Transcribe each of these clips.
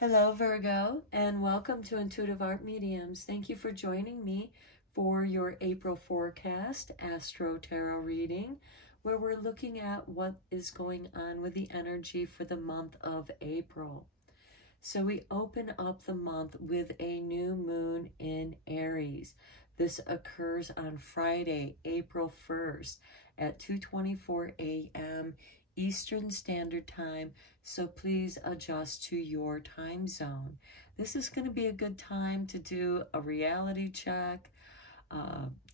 Hello, Virgo, and welcome to Intuitive Art Mediums. Thank you for joining me for your April forecast Astro Tarot reading, where we're looking at what is going on with the energy for the month of April. So we open up the month with a new moon in Aries. This occurs on Friday, April 1st at 2:24 a.m. Eastern Standard Time, so please adjust to your time zone. This is going to be a good time to do a reality check,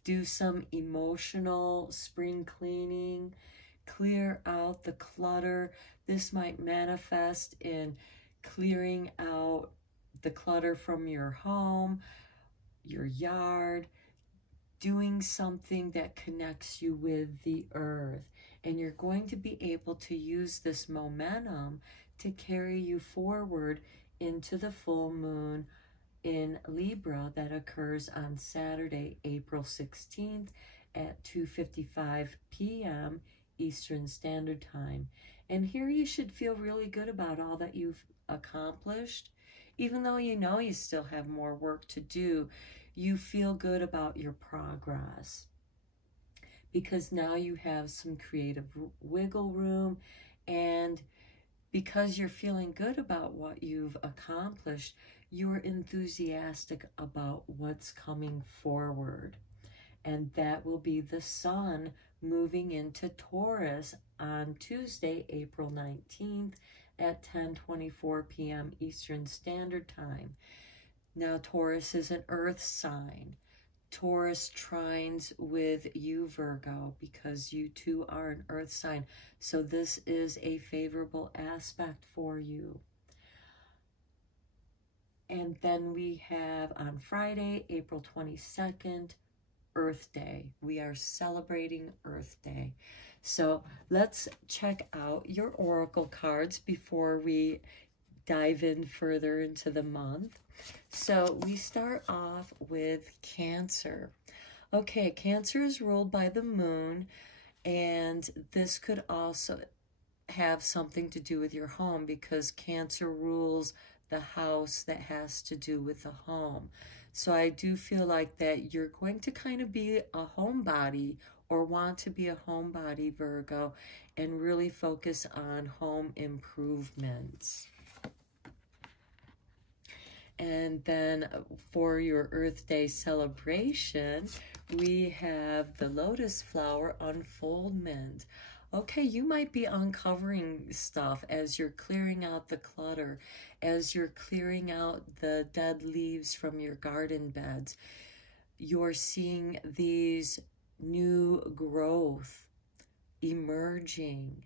do some emotional spring cleaning, clear out the clutter. This might manifest in clearing out the clutter from your home, your yard, doing something that connects you with the earth. And you're going to be able to use this momentum to carry you forward into the full moon in Libra that occurs on Saturday, April 16th at 2:55 p.m. Eastern Standard Time. And here you should feel really good about all that you've accomplished. Even though you know you still have more work to do, you feel good about your progress because now you have some creative wiggle room, and because you're feeling good about what you've accomplished, you're enthusiastic about what's coming forward. And that will be the sun moving into Taurus on Tuesday, April 19th at 10:24 p.m. Eastern Standard Time. Now, Taurus is an earth sign. Taurus trines with you, Virgo, because you too are an earth sign. So this is a favorable aspect for you. And then we have on Friday, April 22nd, Earth Day. We are celebrating Earth Day. So let's check out your oracle cards before we dive in further into the month. So we start off with Cancer. Okay, Cancer is ruled by the moon, and this could also have something to do with your home because Cancer rules the house that has to do with the home. So I do feel like that you're going to kind of be a homebody or want to be a homebody, Virgo, and really focus on home improvements. And then for your Earth Day celebration, we have the lotus flower unfoldment. Okay, you might be uncovering stuff as you're clearing out the clutter, as you're clearing out the dead leaves from your garden beds. You're seeing these new growth emerging,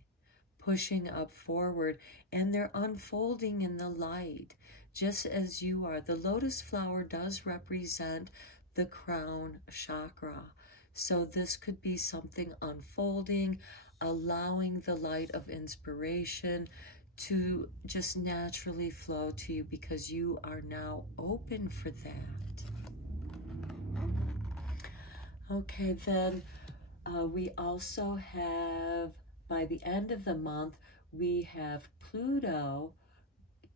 pushing up forward, and they're unfolding in the light. Just as you are. The lotus flower does represent the crown chakra. So this could be something unfolding, allowing the light of inspiration to just naturally flow to you because you are now open for that. Okay, then we also have, by the end of the month, we have Pluto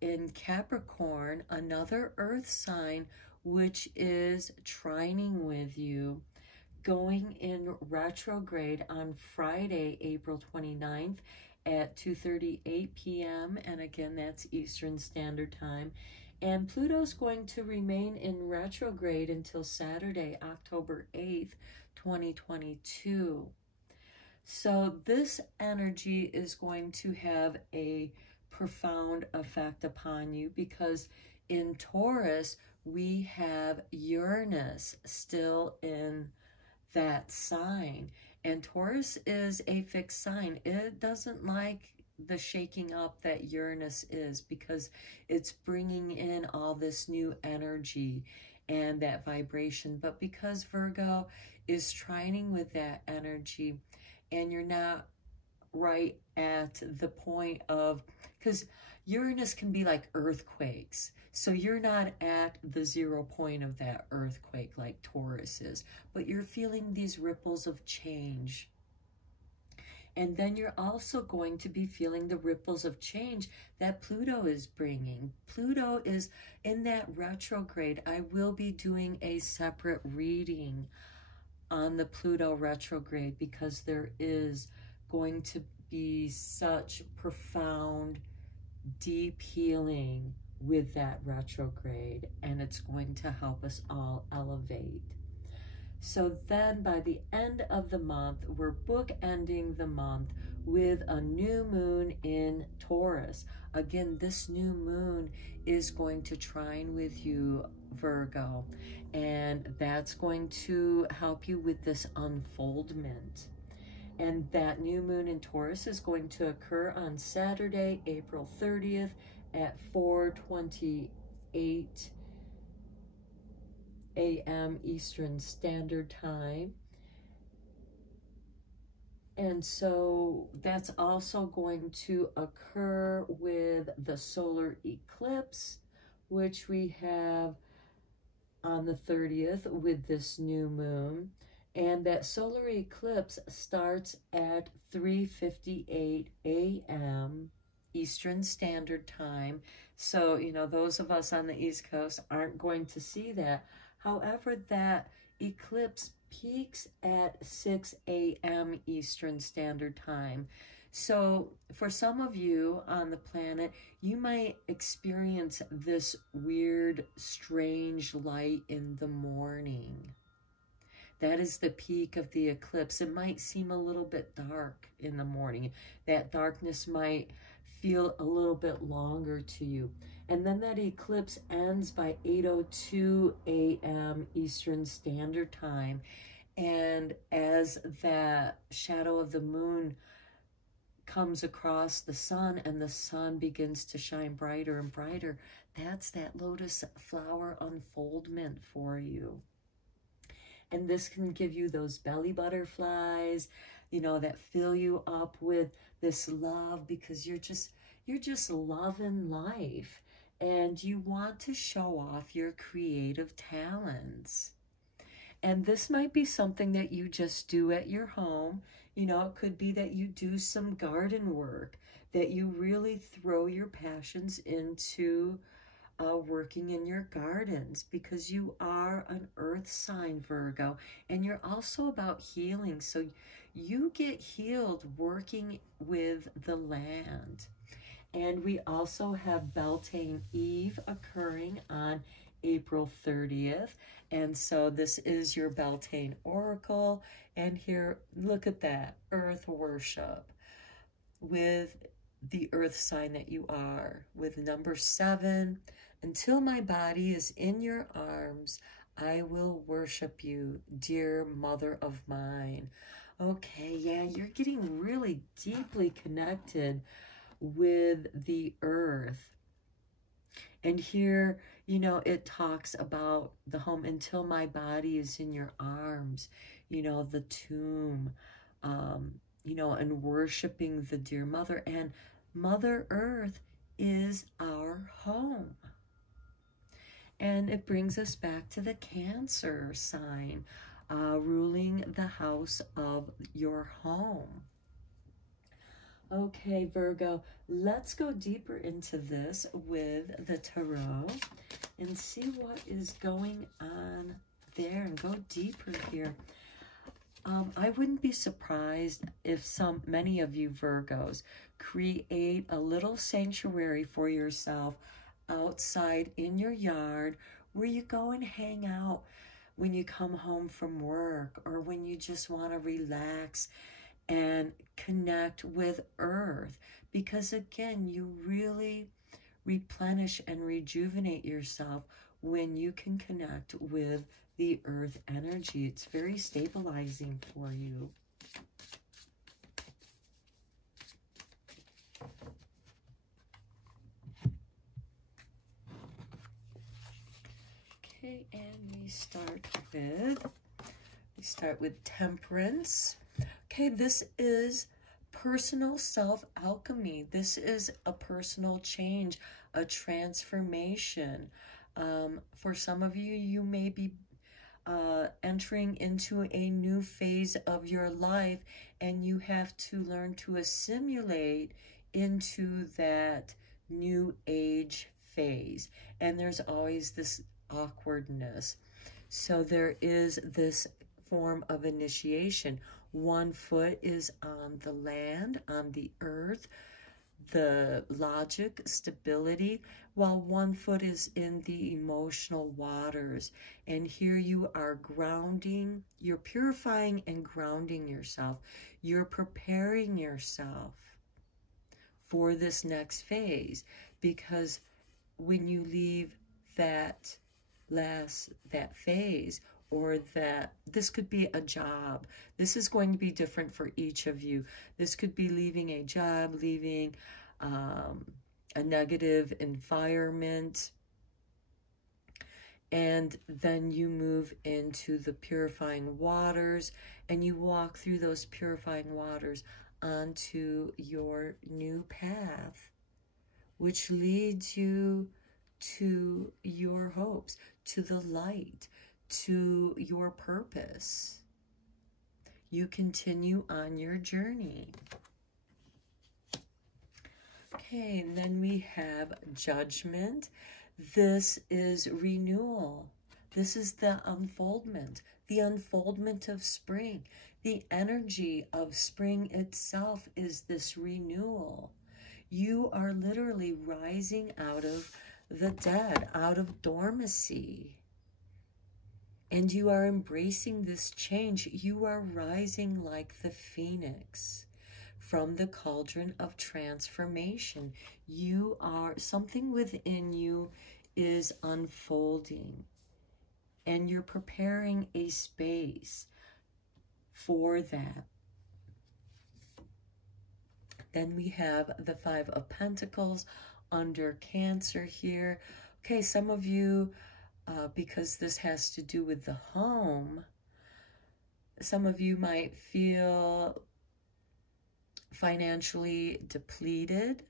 in Capricorn, another earth sign, which is trining with you, going in retrograde on Friday, April 29th at 2:38 p.m. And again, that's Eastern Standard Time. And Pluto's going to remain in retrograde until Saturday, October 8th, 2022. So this energy is going to have a profound effect upon you because in Taurus we have Uranus still in that sign, and Taurus is a fixed sign. It doesn't like the shaking up that Uranus is because it's bringing in all this new energy and that vibration. But because Virgo is trining with that energy, and you're not right at the point of, because Uranus can be like earthquakes. So you're not at the 0 point of that earthquake like Taurus is, but you're feeling these ripples of change. And then you're also going to be feeling the ripples of change that Pluto is bringing. Pluto is in that retrograde. I will be doing a separate reading on the Pluto retrograde because there is going to be such profound, deep healing with that retrograde, and it's going to help us all elevate. So then by the end of the month, we're bookending the month with a new moon in Taurus. Again, this new moon is going to trine with you, Virgo, and that's going to help you with this unfoldment. And that new moon in Taurus is going to occur on Saturday, April 30th at 4:28 a.m. Eastern Standard Time. And so that's also going to occur with the solar eclipse, which we have on the 30th with this new moon. And that solar eclipse starts at 3:58 a.m. Eastern Standard Time. So, you know, those of us on the East Coast aren't going to see that. However, that eclipse peaks at 6 a.m. Eastern Standard Time. So for some of you on the planet, you might experience this weird, strange light in the morning. That is the peak of the eclipse. It might seem a little bit dark in the morning. That darkness might feel a little bit longer to you. And then that eclipse ends by 8:02 a.m. Eastern Standard Time. And as that shadow of the moon comes across the sun and the sun begins to shine brighter and brighter, that's that lotus flower unfoldment for you. And this can give you those belly butterflies, you know, that fill you up with this love because you're just loving life and you want to show off your creative talents. And this might be something that you just do at your home. You know, it could be that you do some garden work, that you really throw your passions into working in your gardens, because you are an earth sign, Virgo, and you're also about healing. So you get healed working with the land. And we also have Beltane Eve occurring on April 30th. And so this is your Beltane Oracle. And here, look at that, earth worship with the earth sign that you are, with number 7. Until my body is in your arms, I will worship you, dear mother of mine. Okay, yeah, you're getting really deeply connected with the earth. And here, you know, it talks about the home, until my body is in your arms, you know, the tomb, you know, and worshiping the dear mother. And Mother Earth is our home. And it brings us back to the Cancer sign, ruling the house of your home. Okay, Virgo, let's go deeper into this with the tarot and see what is going on there and go deeper here. I wouldn't be surprised if many of you Virgos create a little sanctuary for yourself outside in your yard where you go and hang out when you come home from work, or when you just want to relax and connect with earth, because again, you really replenish and rejuvenate yourself when you can connect with the earth energy. It's very stabilizing for you. Okay, and we start with Temperance. Okay, this is personal self-alchemy. This is a personal change, a transformation. For some of you, you may be entering into a new phase of your life, and you have to learn to assimilate into that new age phase. And there's always this awkwardness. So there is this form of initiation. One foot is on the land, on the earth, the logic, stability, while one foot is in the emotional waters. And here you are grounding, you're purifying and grounding yourself. You're preparing yourself for this next phase, because when you leave that phase, or that this could be a job. This is going to be different for each of you. This could be leaving a job, leaving a negative environment, and then you move into the purifying waters, and you walk through those purifying waters onto your new path, which leads you to your hopes, to the light, to your purpose. You continue on your journey. Okay, and then we have Judgment. This is renewal. This is the unfoldment of spring. The energy of spring itself is this renewal. You are literally rising out of the dead, out of dormancy. And you are embracing this change. You are rising like the phoenix from the cauldron of transformation. You are, something within you is unfolding, and you're preparing a space for that. Then we have the Five of Pentacles under Cancer here. Okay, some of you, because this has to do with the home, some of you might feel financially depleted.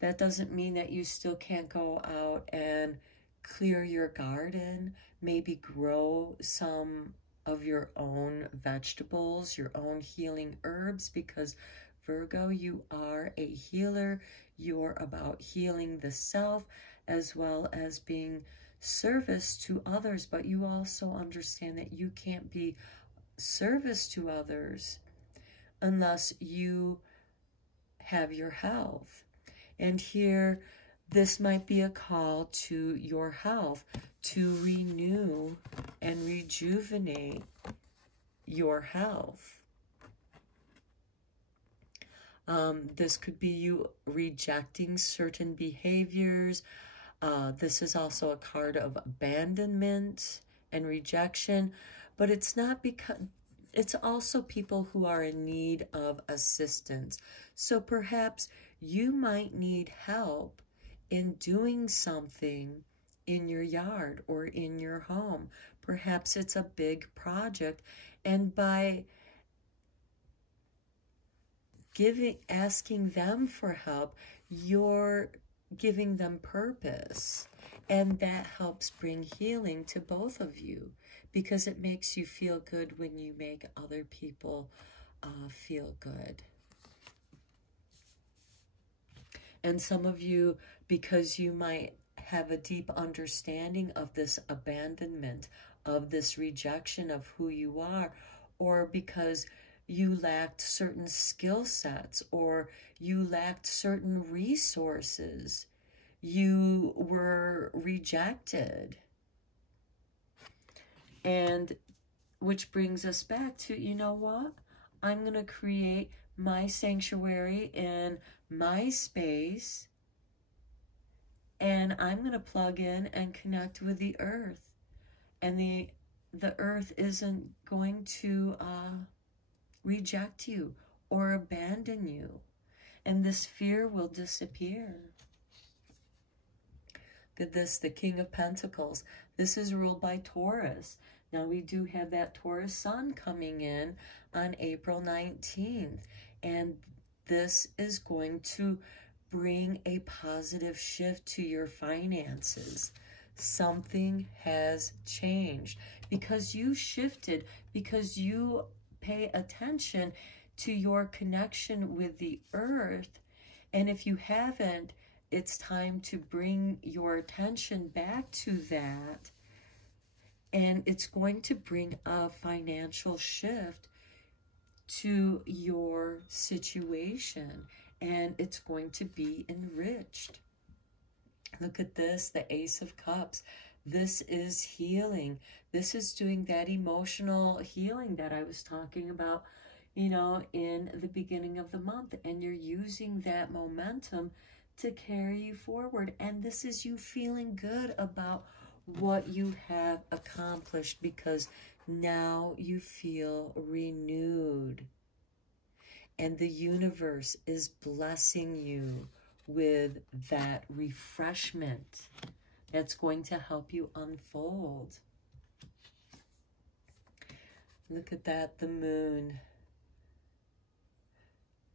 That doesn't mean that you still can't go out and clear your garden, maybe grow some of your own vegetables, your own healing herbs, because Virgo, you are a healer. You're about healing the self as well as being service to others, but you also understand that you can't be service to others unless you have your health. And here, this might be a call to your health, to renew and rejuvenate your health. This could be you rejecting certain behaviors. This is also a card of abandonment and rejection, but it's not because, it's also people who are in need of assistance. So perhaps you might need help in doing something in your yard or in your home. Perhaps it's a big project, and by asking them for help, you're giving them purpose, and that helps bring healing to both of you, because it makes you feel good when you make other people feel good. And some of you, because you might have a deep understanding of this abandonment, of this rejection of who you are, or because you lacked certain skill sets, or you lacked certain resources, you were rejected. And which brings us back to, you know what? I'm going to create my sanctuary in my space, and I'm going to plug in and connect with the earth. And the earth isn't going to reject you or abandon you. And this fear will disappear. Look at this, the King of Pentacles. This is ruled by Taurus. Now we do have that Taurus sun coming in on April 19th. And this is going to bring a positive shift to your finances. Something has changed because you shifted, because you pay attention to your connection with the earth. And if you haven't, it's time to bring your attention back to that. And it's going to bring a financial shift to your situation, and it's going to be enriched. Look at this, the Ace of Cups. This is healing. This is doing that emotional healing that I was talking about, you know, in the beginning of the month. And you're using that momentum to carry you forward. And this is you feeling good about what you have accomplished, because now you feel renewed. And the universe is blessing you with that refreshment that's going to help you unfold. Look at that, the moon.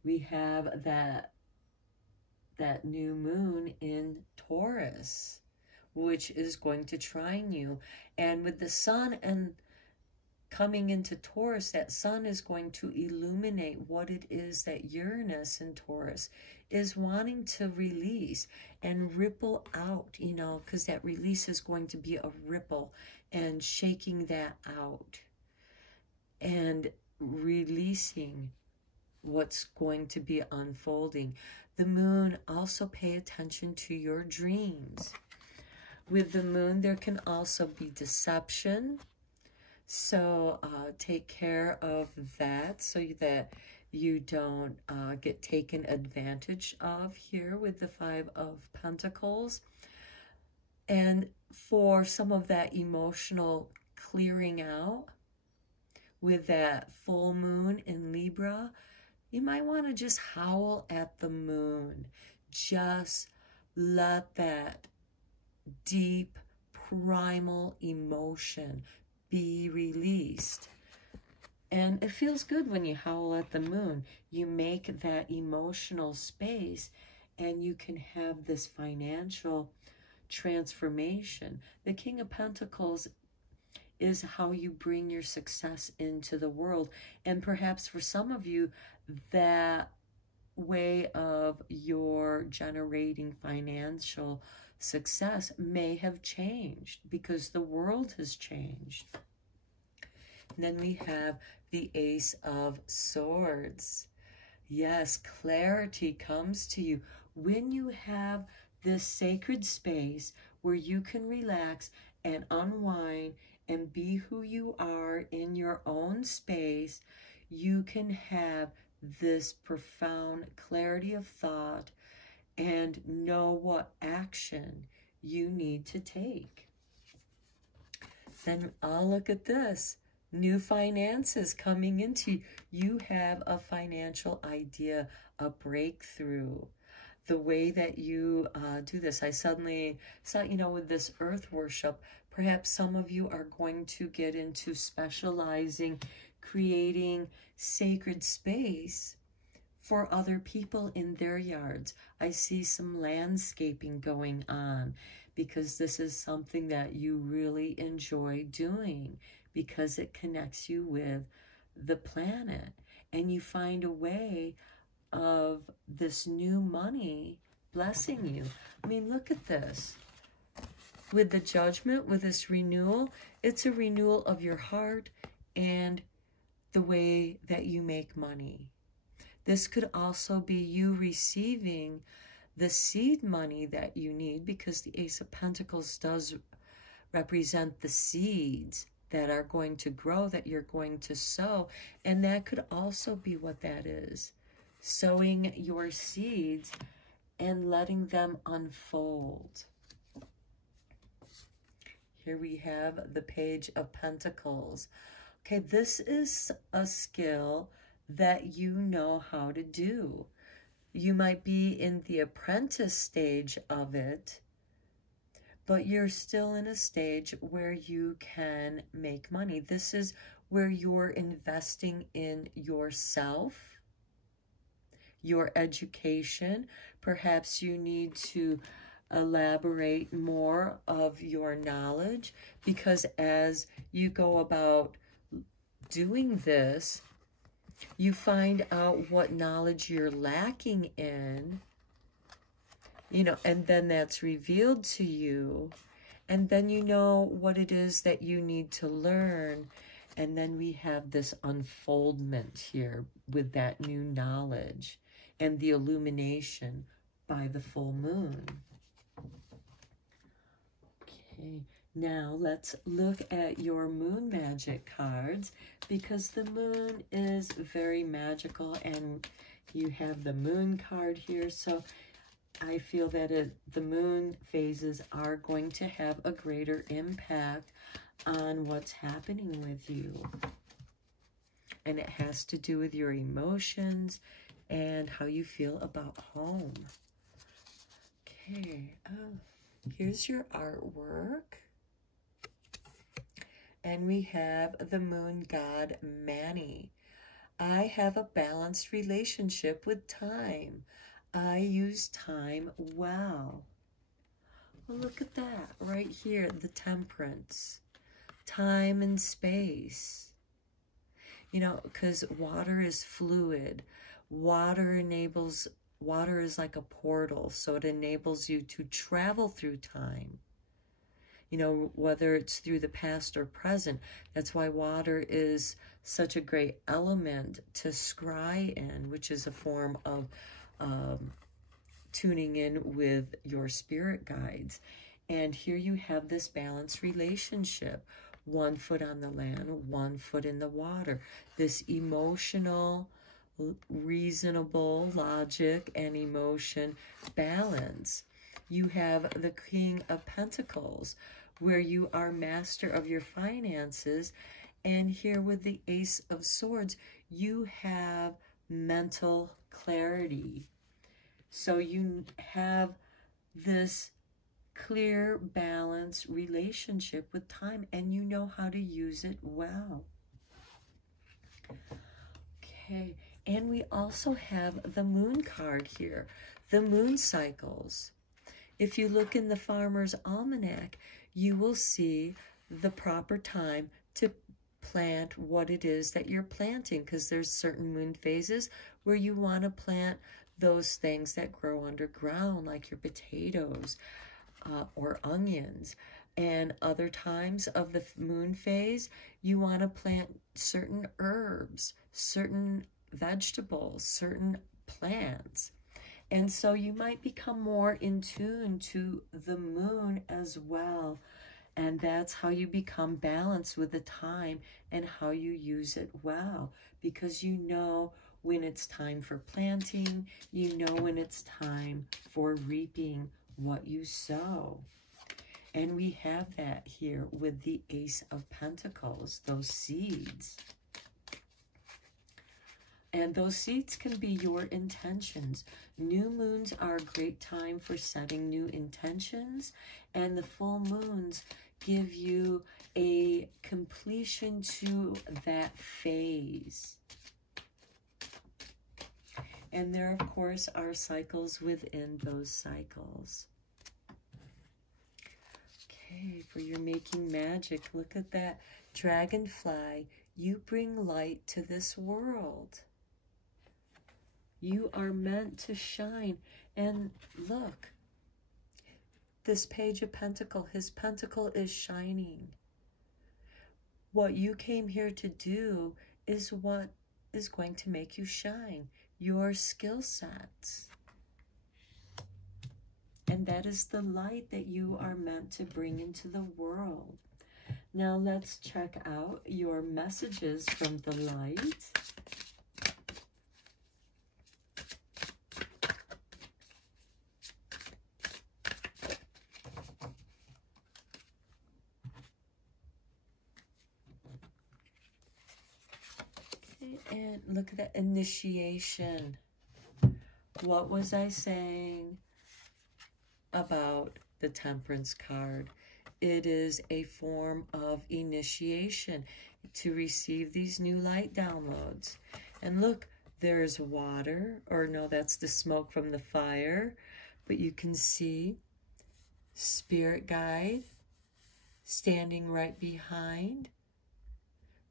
We have that new moon in Taurus, which is going to trine you. And with the sun and coming into Taurus, that sun is going to illuminate what it is that Uranus in Taurus is wanting to release and ripple out, you know, because that release is going to be a ripple and shaking that out and releasing what's going to be unfolding. The moon, also pay attention to your dreams. With the moon, there can also be deception. So take care of that so that you don't get taken advantage of here with the Five of Pentacles. And for some of that emotional clearing out with that full moon in Libra, you might want to just howl at the moon. Just let that deep, primal emotion be released. And it feels good when you howl at the moon. You make that emotional space and you can have this financial transformation. The King of Pentacles is how you bring your success into the world. And perhaps for some of you, that way of your generating financial success may have changed because the world has changed. And then we have the Ace of Swords. Yes, clarity comes to you when you have this sacred space where you can relax and unwind and be who you are in your own space. You can have this profound clarity of thought and know what action you need to take. Then I'll look at this. New finances coming into you. You have a financial idea, a breakthrough. The way that you do this, I suddenly saw, you know, with this earth worship, perhaps some of you are going to get into specializing, creating sacred space for other people in their yards. I see some landscaping going on because this is something that you really enjoy doing because it connects you with the planet. And you find a way of this new money blessing you. I mean, look at this. With the Judgment, with this renewal, it's a renewal of your heart and the way that you make money. This could also be you receiving the seed money that you need, because the Ace of Pentacles does represent the seeds that are going to grow, that you're going to sow. And that could also be what that is. Sowing your seeds and letting them unfold. Here we have the Page of Pentacles. Okay, this is a skill that you know how to do. You might be in the apprentice stage of it, but you're still in a stage where you can make money. This is where you're investing in yourself, your education. Perhaps you need to elaborate more of your knowledge, because as you go about doing this, you find out what knowledge you're lacking in, you know, and then that's revealed to you. And then you know what it is that you need to learn. And then we have this unfoldment here with that new knowledge and the illumination by the full moon. Okay, now let's look at your moon magic cards, because the moon is very magical, and you have the moon card here. So I feel that the moon phases are going to have a greater impact on what's happening with you. And it has to do with your emotions and how you feel about home. Okay, here's your artwork. And we have the moon god Manny. I have a balanced relationship with time. I use time well. Well, look at that right here, the temperance. Time and space. You know, because water is fluid. Water is like a portal, so it enables you to travel through time. You know, whether it's through the past or present. That's why water is such a great element to scry in, which is a form of tuning in with your spirit guides. And here you have this balanced relationship. 1 foot on the land, 1 foot in the water. This emotional, reasonable logic and emotion balance. You have the King of Pentacles, where you are master of your finances. And here with the Ace of Swords, you have mental clarity. So you have this clear, balanced relationship with time, and you know how to use it well. Okay, and we also have the moon card here, the moon cycles. If you look in the Farmer's Almanac, you will see the proper time to plant what it is that you're planting, because there's certain moon phases where you want to plant those things that grow underground, like your potatoes or onions. And other times of the moon phase, you want to plant certain herbs, certain vegetables, certain plants. And so you might become more in tune to the moon as well. And that's how you become balanced with the time and how you use it well. Because you know when it's time for planting, you know when it's time for reaping what you sow. And we have that here with the Ace of Pentacles, those seeds. And those seeds can be your intentions. New moons are a great time for setting new intentions, and the full moons give you a completion to that phase. And there, of course, are cycles within those cycles. Okay, for your making magic, look at that dragonfly. You bring light to this world. You are meant to shine. And look, this Page of Pentacles, his pentacle is shining. What you came here to do is what is going to make you shine. Your skill sets. And that is the light that you are meant to bring into the world. Now let's check out your messages from the light. Okay, and look at that initiation. What was I saying about the Temperance card? It is a form of initiation to receive these new light downloads. And look, there's water, or no, that's the smoke from the fire, but you can see spirit guide standing right behind,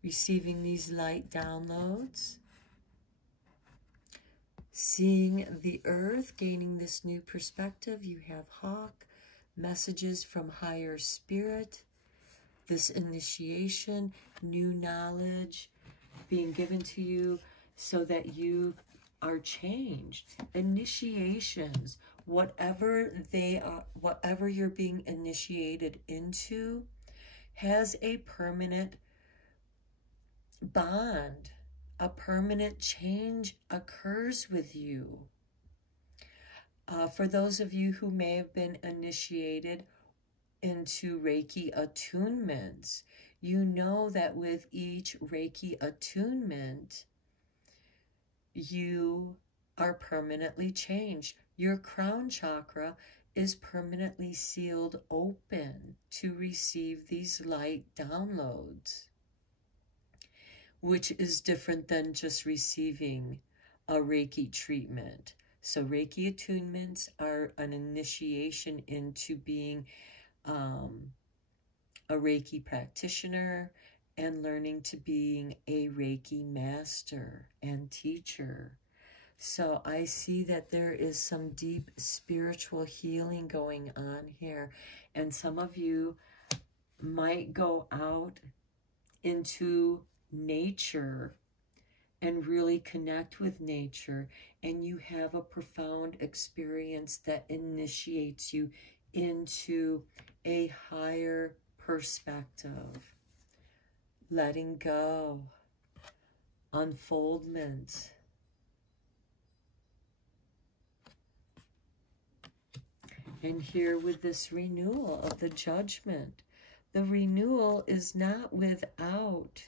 receiving these light downloads, seeing the earth, gaining this new perspective. You have Hawk, messages from higher spirit, this initiation, new knowledge being given to you so that you are changed. Initiations, whatever they are, whatever you're being initiated into, has a permanent bond. A permanent change occurs with you. For those of you who may have been initiated into Reiki attunements, you know that with each Reiki attunement, you are permanently changed. Your crown chakra is permanently sealed open to receive these light downloads, which is different than just receiving a Reiki treatment. So Reiki attunements are an initiation into being a Reiki practitioner and learning to being a Reiki master and teacher. So I see that there is some deep spiritual healing going on here. And some of you might go out into nature and really connect with nature, and you have a profound experience that initiates you into a higher perspective. Letting go, unfoldment. And here with this renewal of the judgment, the renewal is not without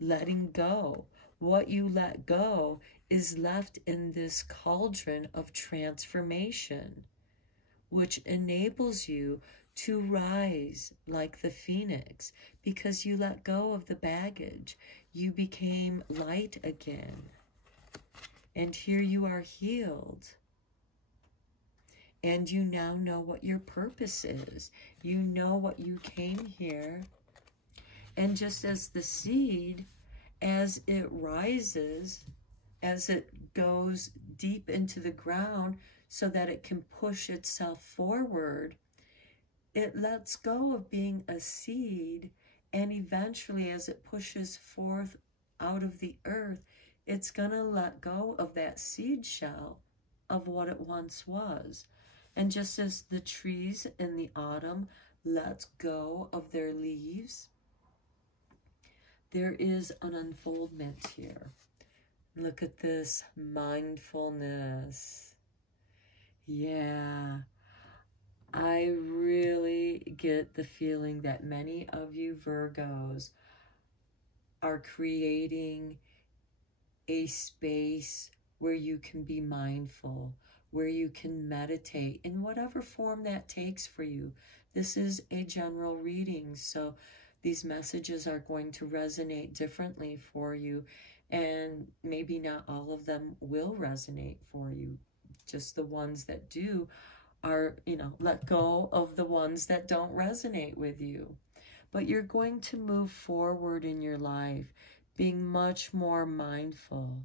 letting go. What you let go is left in this cauldron of transformation, which enables you to rise like the phoenix, because you let go of the baggage. You became light again. And here you are healed. And you now know what your purpose is. You know what you came here. And just as the seed, as it rises, as it goes deep into the ground so that it can push itself forward, it lets go of being a seed, and eventually as it pushes forth out of the earth, it's going to let go of that seed shell of what it once was. And just as the trees in the autumn let go of their leaves, there is an unfoldment here. Look at this mindfulness. Yeah, I really get the feeling that many of you Virgos are creating a space where you can be mindful, where you can meditate in whatever form that takes for you. This is a general reading, so these messages are going to resonate differently for you, and maybe not all of them will resonate for you. Just the ones that do are, let go of the ones that don't resonate with you. But you're going to move forward in your life being much more mindful,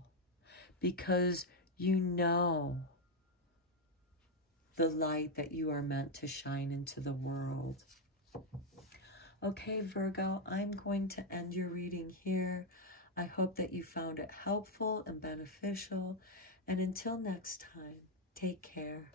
because you know the light that you are meant to shine into the world. Okay, Virgo, I'm going to end your reading here. I hope that you found it helpful and beneficial. And until next time, take care.